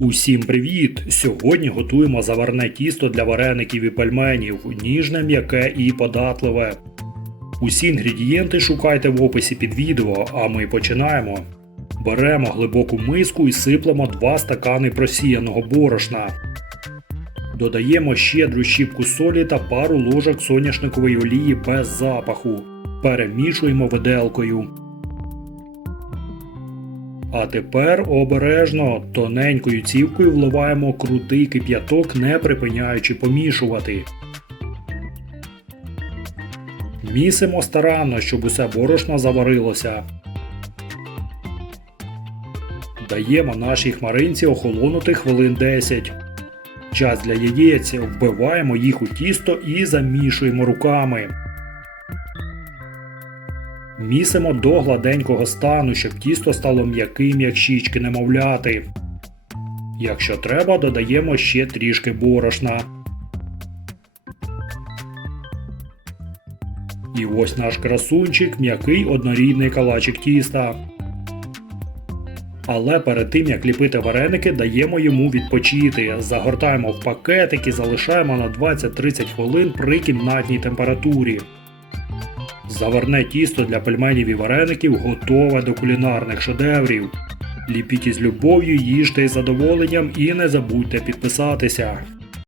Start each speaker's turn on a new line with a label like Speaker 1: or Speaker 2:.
Speaker 1: Усім привіт! Сьогодні готуємо заварне тісто для вареників і пельменів, ніжне, м'яке і податливе. Усі інгредієнти шукайте в описі під відео, а ми починаємо. Беремо глибоку миску і сиплемо 2 стакани просіяного борошна. Додаємо щедру щіпку солі та пару ложок соняшникової олії без запаху. Перемішуємо виделкою. А тепер обережно тоненькою цівкою вливаємо крутий кип'яток, не припиняючи помішувати. Місимо старанно, щоб усе борошно заварилося. Даємо нашій хмаринці охолонути хвилин 10. Час для яєць вбиваємо їх у тісто і замішуємо руками. Місимо до гладенького стану, щоб тісто стало м'яким, як щічки немовляти. Якщо треба, додаємо ще трішки борошна. І ось наш красунчик, м'який однорідний калачик тіста. Але перед тим як ліпити вареники, даємо йому відпочити. Загортаємо в пакетик і залишаємо на 20-30 хвилин при кімнатній температурі. Заварне тісто для пельменів і вареників готове до кулінарних шедеврів. Ліпіть із любов'ю, їжте із задоволенням і не забудьте підписатися.